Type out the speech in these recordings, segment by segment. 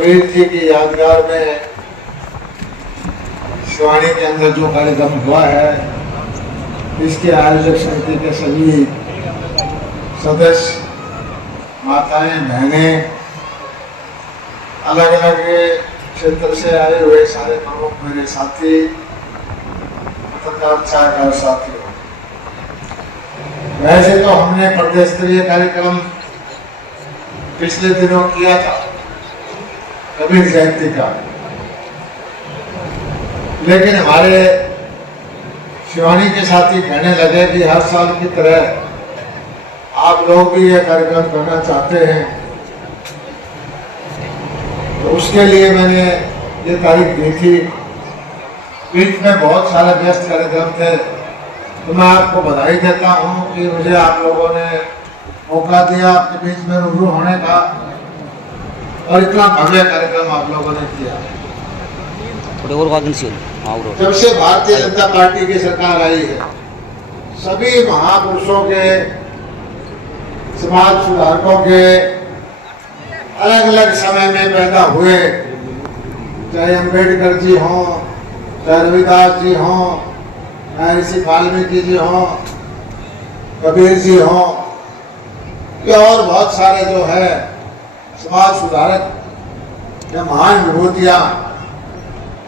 कबीर जी की यादगार में शिवानी के अंदर जो कार्यक्रम हुआ है, इसके आयोजक समिति के सभी सदस्य, माताएं, बहनें, अलग अलग क्षेत्र से आए हुए सारे प्रमुख मेरे साथी, पत्रकार चाहकर साथियों, वैसे तो हमने प्रदेश स्तरीय कार्यक्रम पिछले दिनों किया था कबीर जयंती का, लेकिन हमारे शिवानी के साथी कहने लगे कि हर साल की तरह आप लोग भी ये कार्यक्रम करना चाहते हैं, तो उसके लिए मैंने ये तारीख दी थी। बीच में बहुत सारे व्यस्त कार्यक्रम थे, तो मैं आपको बधाई देता हूँ कि मुझे आप लोगों ने मौका दिया आपके बीच में रूबरू होने का, और इतना भव्य कार्यक्रम आप लोगों ने किया। जब से भारतीय जनता पार्टी की सरकार आई है, सभी महापुरुषों के, समाज सुधारकों के अलग अलग समय में पैदा हुए, चाहे अम्बेडकर जी हों, चाहे रविदास जी हों, महर्षि वाल्मीकि जी हों, कबीर जी हों, या और बहुत सारे जो है समाज सुधारक या महान विभूतियां,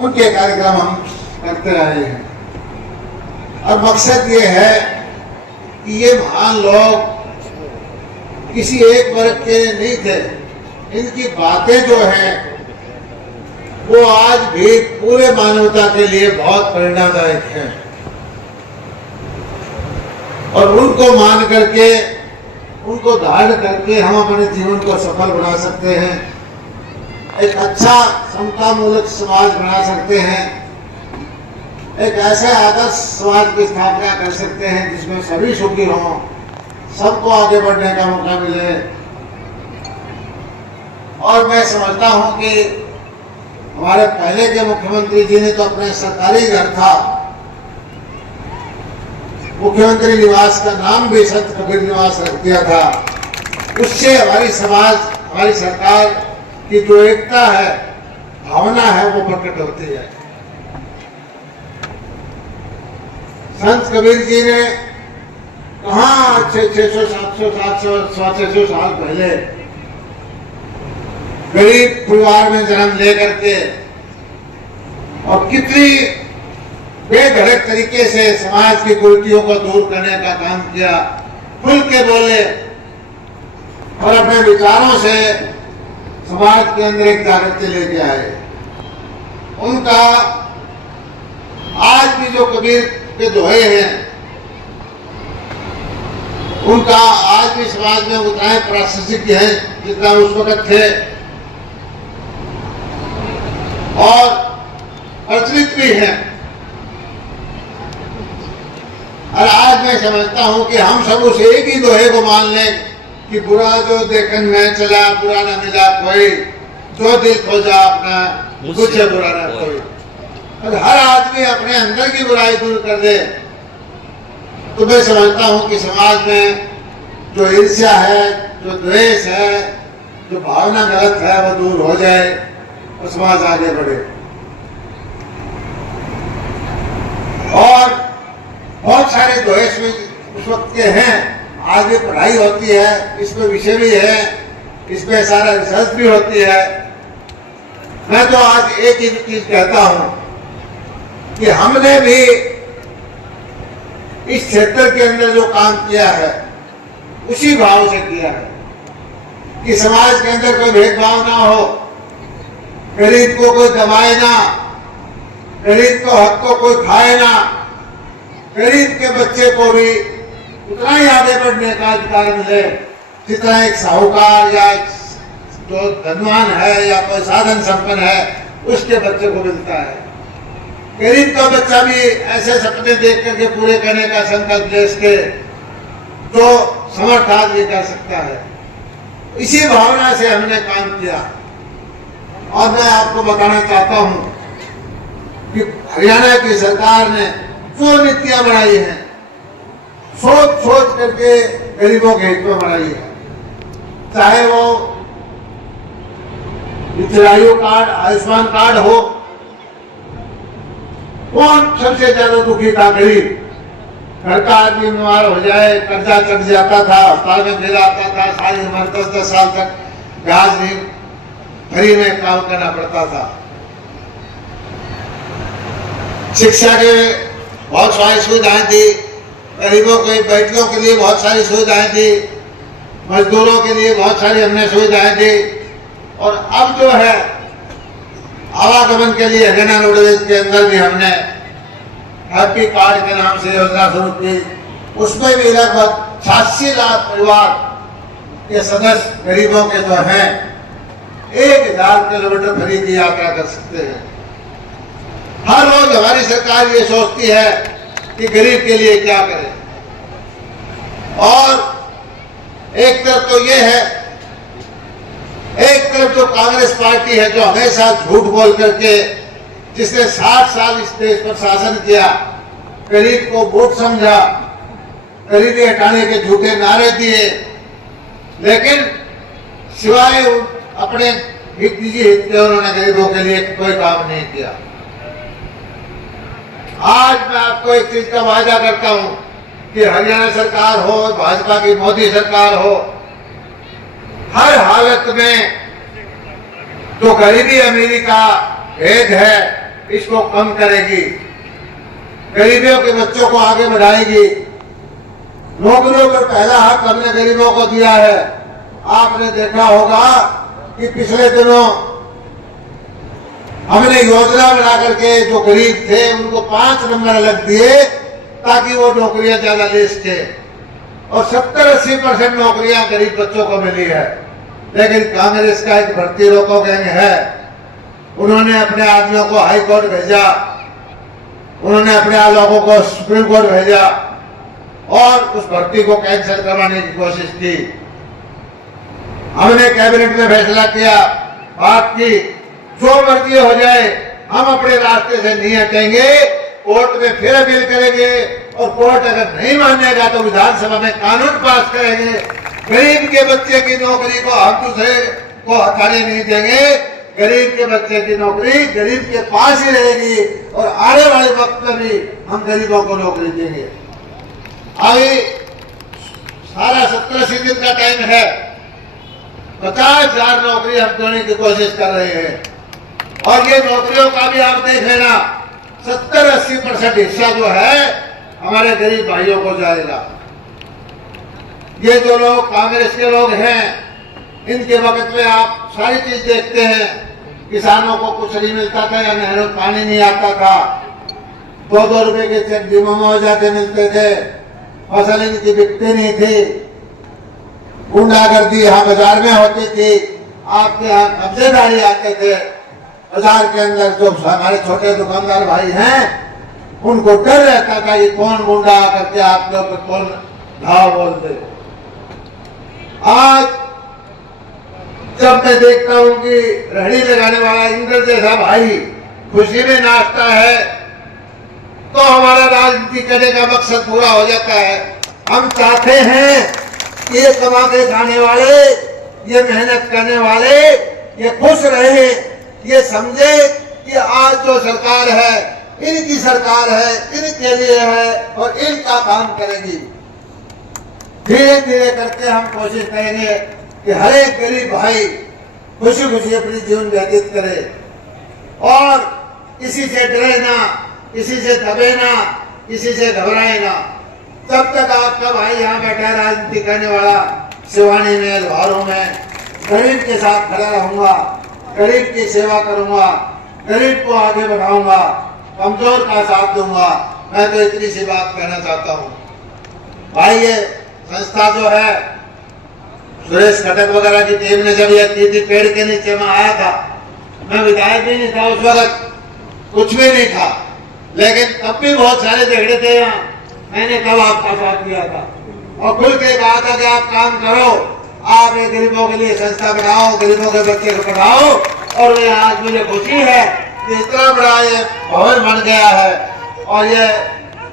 उनके कार्यक्रम हम करते रहे हैं। और मकसद ये है कि ये महान लोग किसी एक वर्ग के नहीं थे, इनकी बातें जो हैं वो आज भी पूरे मानवता के लिए बहुत प्रेरणादायक हैं, और उनको मान करके, उनको धारण करके हम अपने जीवन को सफल बना सकते हैं, एक अच्छा समतामूलक समाज बना सकते हैं, एक ऐसे आदर्श समाज की स्थापना कर सकते हैं जिसमें सभी सुखी हों, सबको आगे बढ़ने का मौका मिले। और मैं समझता हूं कि हमारे पहले के मुख्यमंत्री जी ने तो अपने सरकारी घर था, मुख्यमंत्री निवास का नाम भी संत कबीर निवास रख दिया था। उससे हमारी समाज, हमारी सरकार की जो एकता है, भावना है, वो प्रकट होती है। संत कबीर जी ने कहाँ 600, 700, 700 साल पहले गरीब परिवार में जन्म लेकर के और कितनी बेधड़क तरीके से समाज की कुरीतियों को दूर करने का काम किया, खुल के बोले और अपने विचारों से समाज के अंदर एक जागृति लेके आए। उनका आज भी जो कबीर के दोहे हैं, उनका आज भी समाज में उतना ही प्रासंगिक है जितना उस वक्त थे, और प्रचलित भी है। और आज मैं समझता हूं कि हम सब उस एक ही दोहे को मान लें कि बुरा जो देखन में चला, बुरा न मिला कोई, जो दिल खोजा अपना, मुझसे बुरा न कोई। और हर आदमी अपने अंदर की बुराई दूर कर दे, तो मैं समझता हूं कि समाज में जो ईर्ष्या है, जो द्वेष है, जो भावना गलत है, वो दूर हो जाए और समाज आगे बढ़े। और बहुत सारे दोहे उस वक्त के हैं, आज भी पढ़ाई होती है, इसमें विषय भी है, इसमें सारा रिसर्च भी होती है। मैं तो आज एक ही चीज कहता हूं कि हमने भी इस क्षेत्र के अंदर जो काम किया है, उसी भाव से किया है कि समाज के अंदर कोई भेदभाव ना हो, गरीब को कोई दबाए ना, गरीब को हक को कोई खाए ना, गरीब के बच्चे को भी उतना ही आगे बढ़ने का अधिकार मिले जितना एक साहूकार या जो धनवान है या कोई साधन संपन्न है उसके बच्चे को मिलता है। गरीब का बच्चा भी ऐसे सपने देख करके पूरे करने का संकल्प ले सके तो समर्थ आदमी कर सकता है। इसी भावना से हमने काम किया। और मैं आपको बताना चाहता हूं कि हरियाणा की सरकार ने जो नीतियां बनाई हैं, सोच सोच करके गरीबों के हित में बनाई है, चाहे वो चिरायु कार्ड, आयुष्मान कार्ड हो, कौन सबसे ज्यादा दुखी था? गरीब। घर का आदमी बीमार हो जाए, कर्जा चढ़ जाता था, अस्पताल में गिर आता था, सारी उम्र 10-10 साल तक ब्याज नहीं, फ्री में काम करना पड़ता था। शिक्षा के बहुत सारी सुविधाएं थी, गरीबों के बैठने के लिए बहुत सारी सुविधाएं थी, मजदूरों के लिए बहुत सारी हमने सुविधाएं दी। और अब जो है आवागमन के लिए हरियाणा रोडवेज के अंदर भी हमने हैप्पी कार्ड के नाम से योजना शुरू की। उसमें भी लगभग 86 लाख परिवार के सदस्य गरीबों के जो हैं 1000 किलोमीटर फ्री की यात्रा कर सकते हैं। हर रोज हमारी सरकार ये सोचती है कि गरीब के लिए क्या करें। और एक तरफ तो ये है, एक तरफ जो कांग्रेस पार्टी है जो हमेशा झूठ बोल करके, जिसने 60 साल इस देश पर शासन किया, गरीब को वोट समझा, गरीबी हटाने के झूठे नारे दिए, लेकिन सिवाय अपने निजी हित के उन्होंने गरीबों के लिए कोई काम नहीं किया। आज मैं आपको एक चीज का वादा करता हूं कि हरियाणा सरकार हो, भाजपा की मोदी सरकार हो, हर हालत में जो गरीबी अमीरी का भेद है इसको कम करेगी, गरीबियों के बच्चों को आगे बढ़ाएगी। नौकरियों पर पहला हक हमने गरीबों को दिया है। आपने देखा होगा कि पिछले दिनों हमने योजना बना करके जो गरीब थे उनको 5 नंबर अलग दिए ताकि वो नौकरियां ज्यादा ले सके, और 70-80% नौकरियां गरीब बच्चों को मिली है। लेकिन कांग्रेस का एक भर्ती रोको गैंग है, उन्होंने अपने आदमियों को हाई कोर्ट भेजा, उन्होंने अपने लोगों को सुप्रीम कोर्ट भेजा और उस भर्ती को कैंसिल करवाने की कोशिश की। हमने कैबिनेट में फैसला किया, बात की, जो मर्जी हो जाए हम अपने रास्ते से नहीं हटेंगे, कोर्ट में फिर अपील करेंगे, और कोर्ट अगर नहीं मानेगा तो विधानसभा में कानून पास करेंगे। गरीब के बच्चे की नौकरी को हम दूसरे को हटाने नहीं देंगे। गरीब के बच्चे की नौकरी गरीब के पास ही रहेगी, और आने वाले वक्त में भी हम गरीबों को नौकरी देंगे। अभी सारा 70-80 दिन का टाइम है, 50,000 नौकरी हम देने की कोशिश कर रहे हैं। और ये नौकरियों का भी आप देख लेना, 70-80% हिस्सा जो है हमारे गरीब भाइयों को जाएगा। ये जो लोग कांग्रेस के लोग हैं, इनके वक्त में आप सारी चीज देखते हैं, किसानों को कुछ नहीं मिलता था या नहरों में पानी नहीं आता था, 2-2 रुपए के चेक डिमो में हो जाके मिलते थे, फसल इनकी बिकती नहीं थी, गुंडागर्दी यहाँ बाजार में होती थी, आपके यहाँ कब्जेदारी आते थे बाजार के अंदर। जो हमारे छोटे दुकानदार भाई हैं उनको डर रहता था कि कौन गुंडा आकर के आपके ऊपर कौन घाव बोल दे। आज जब मैं देखता हूं कि रेहड़ी लगाने वाला इंद्र जैसा भाई खुशी में नाचता है, तो हमारा राजनीति करने का मकसद पूरा हो जाता है। हम चाहते हैं कि ये कमा के खाने वाले, ये मेहनत करने वाले ये खुश रहे, ये समझे कि आज जो सरकार है इनकी सरकार है, इनके लिए है और इनका काम करेगी। धीरे धीरे करके हम कोशिश करेंगे कि हर एक गरीब भाई खुशी खुशी अपनी जीवन व्यतीत करे, और किसी से डरे ना, किसी से दबे ना, किसी से घबराए ना। तब तक आपका भाई यहाँ बैठा राजनीति करने वाला सिवानी में, लोहारों में गरीब के साथ खड़ा रहूंगा, गरीब की सेवा करूंगा, गरीब को आगे बढ़ाऊंगा, कमजोर का साथ दूंगा। मैं तो इतनी सी बात कहना चाहता हूँ भाई। ये संस्था जो है सुरेश खटक वगैरह की टीम ने जब यह की थी, पेड़ के नीचे में आया था, मैं विधायक भी नहीं था उस वक्त, कुछ भी नहीं था, लेकिन तब भी बहुत सारे झगड़े थे यहाँ। मैंने कब आपका साथ दिया था और खुल के कहा था कि आप काम करो, आप ये गरीबों के लिए संस्था बनाओ, गरीबों के बच्चे को पढ़ाओ। और ये आज मुझे खुशी है कि इतना बड़ा ये भवन बन गया है, और ये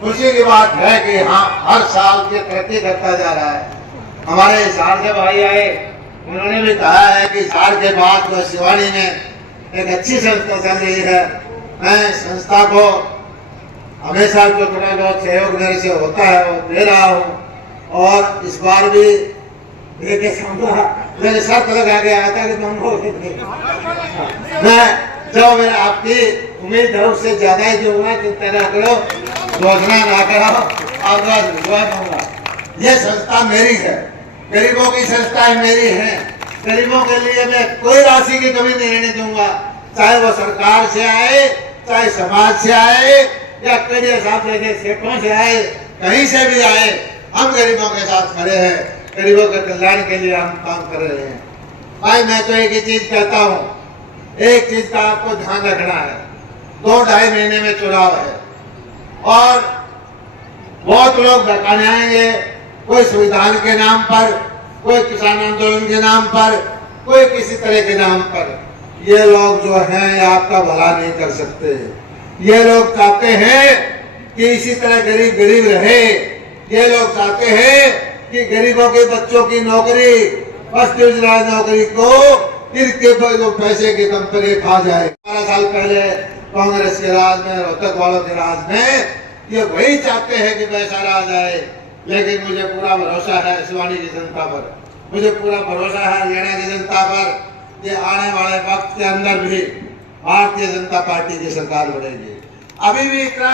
खुशी की बात है कि हाँ हर साल ये तरक्की करता जा रहा है। हमारे हिसार से भाई आए, उन्होंने भी कहा है कि साल के बाद जो शिवानी में एक अच्छी संस्था चल रही है, मैं संस्था को हमेशा जो थोड़ा बहुत सहयोग मेरे से होता है वो दे रहा हूँ। और इस बार भी देखे समझा मेरे शर्त लगा के आया था कि मैं जो मेरा आपकी उम्मीद है उससे ज्यादा ही दूंगा, चिंता ना करो, घोषणा ना करो, आपका भिजवा दूंगा। ये संस्था मेरी है, गरीबों की संस्थाएं मेरी हैं। गरीबों के लिए मैं कोई राशि की कमी नहीं रहने दूंगा, चाहे वो सरकार से आए, चाहे समाज से आए, या कड़िया साहब जैसे सेठों से आए, कहीं से भी आए, हम गरीबों के साथ खड़े हैं, गरीबों के कल्याण के लिए हम काम कर रहे हैं। भाई मैं तो एक ही चीज कहता हूँ, एक चीज का आपको ध्यान रखना है, 2-2.5 महीने में चुनाव है और बहुत लोग बहकाने आएंगे, कोई संविधान के नाम पर, कोई किसान आंदोलन के नाम पर, कोई किसी तरह के नाम पर। ये लोग जो हैं आपका भला नहीं कर सकते। ये लोग चाहते हैं कि इसी तरह गरीब गरीब रहे। ये लोग चाहते हैं कि गरीबों के बच्चों की नौकरी, फर्स्ट डिविजन नौकरी को इनके पैसे की कंपनी खा जाए। 12 साल पहले कांग्रेस के राज में, रोहतक वालों के राज में, ये वही चाहते हैं कि पैसा राज आए। लेकिन मुझे पूरा भरोसा है शिवानी की जनता पर, मुझे पूरा भरोसा है हरियाणा की जनता पर, कि आने वाले वक्त के अंदर भी भारतीय जनता पार्टी की सरकार बनेगी। अभी भी इतना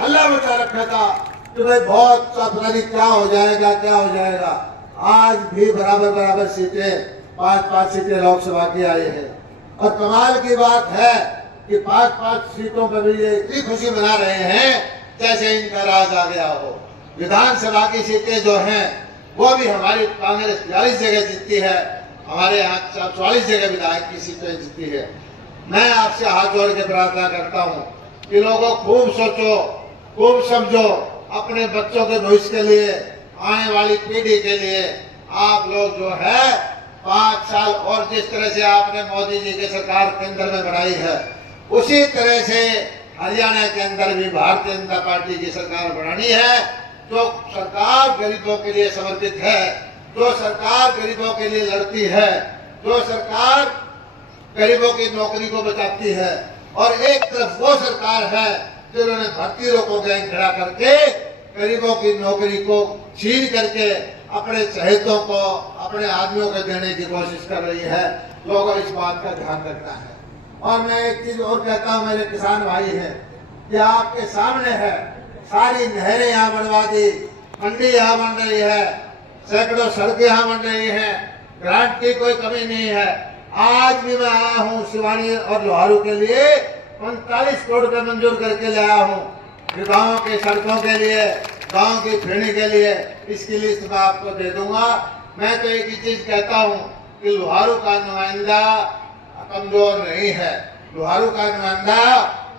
हल्ला मचा रखा था कि भाई बहुत पता नहीं क्या हो जाएगा, क्या हो जाएगा। आज भी बराबर सीटें, 5-5 सीटें लोकसभा की आई है। और कमाल की बात है कि 5-5 सीटों पर भी ये इतनी खुशी मना रहे हैं जैसे इनका राज आ गया हो। विधानसभा की सीटें जो हैं वो भी हमारी कांग्रेस 42 जगह जीतती है, हमारे यहाँ 44 जगह विधायक की सीटें जीती है। मैं आपसे हाथ जोड़ के प्रार्थना करता हूँ कि लोगों खूब सोचो, खूब समझो, अपने बच्चों के भविष्य के लिए, आने वाली पीढ़ी के लिए आप लोग जो है 5 साल और जिस तरह से आपने मोदी जी की सरकार केंद्र में बनाई है, उसी तरह से हरियाणा के अंदर भी भारतीय जनता पार्टी की सरकार बनानी है। जो सरकार गरीबों के लिए समर्पित है, जो सरकार गरीबों के लिए लड़ती है, जो सरकार गरीबों की नौकरी को बचाती है। और एक तरफ वो सरकार है जिन्होंने भर्ती रोको गैंग खड़ा करके गरीबों की नौकरी को छीन करके अपने चहेतों को, अपने आदमियों को देने की कोशिश कर रही है। लोगों इस बात का ध्यान रखना है। और मैं एक चीज और कहता हूँ, मेरे किसान भाई हैं, कि आपके सामने है, सारी नहरें यहाँ बनवा दी, मंडी यहाँ बन रही है, सैकड़ों सड़कें यहाँ बन रही हैं, ग्रांट की कोई कमी नहीं है। आज भी मैं आया हूँ शिवानी और लोहारू के लिए 45 करोड़ रुपए मंजूर करके लाया हूँ, गाँव के सड़कों के लिए, गांव की फिरनी के लिए। इसकी लिस्ट मैं आपको दे दूंगा। मैं तो एक ही चीज कहता हूँ कि लोहारू का नुमाइंदा कमजोर नहीं है। लोहारू का नुमाइंदा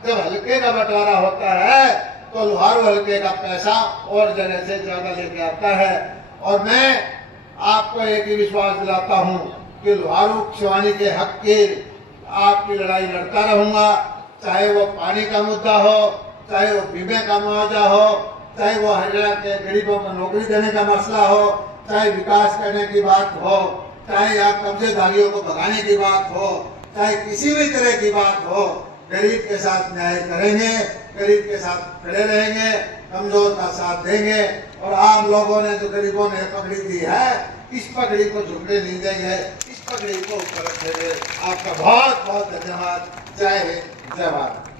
जब हल्के का बंटवारा होता है तो लोहारू हल्के का पैसा और जगह से ज्यादा लेके आता है। और मैं आपको एक ही विश्वास दिलाता हूँ कि लोहारू शिवानी के हक की आपकी लड़ाई लड़ता रहूंगा, चाहे वो पानी का मुद्दा हो, चाहे वो बीमे का मुआवजा हो, चाहे वो हरियाणा के गरीबों को नौकरी देने का मसला हो, चाहे विकास करने की बात हो, चाहे यहाँ कब्जेदारियों को भगाने की बात हो, चाहे किसी भी तरह की बात हो, गरीब के साथ न्याय करेंगे, गरीब के साथ खड़े रहेंगे, कमजोर का साथ देंगे। और आम लोगों ने जो गरीबों ने पकड़ी दी है, इस पकड़ी को झुकने नहीं देंगे, इस पकड़ी को ऊपर रखेंगे। आपका बहुत बहुत धन्यवाद। जय हिंद, जय भारत।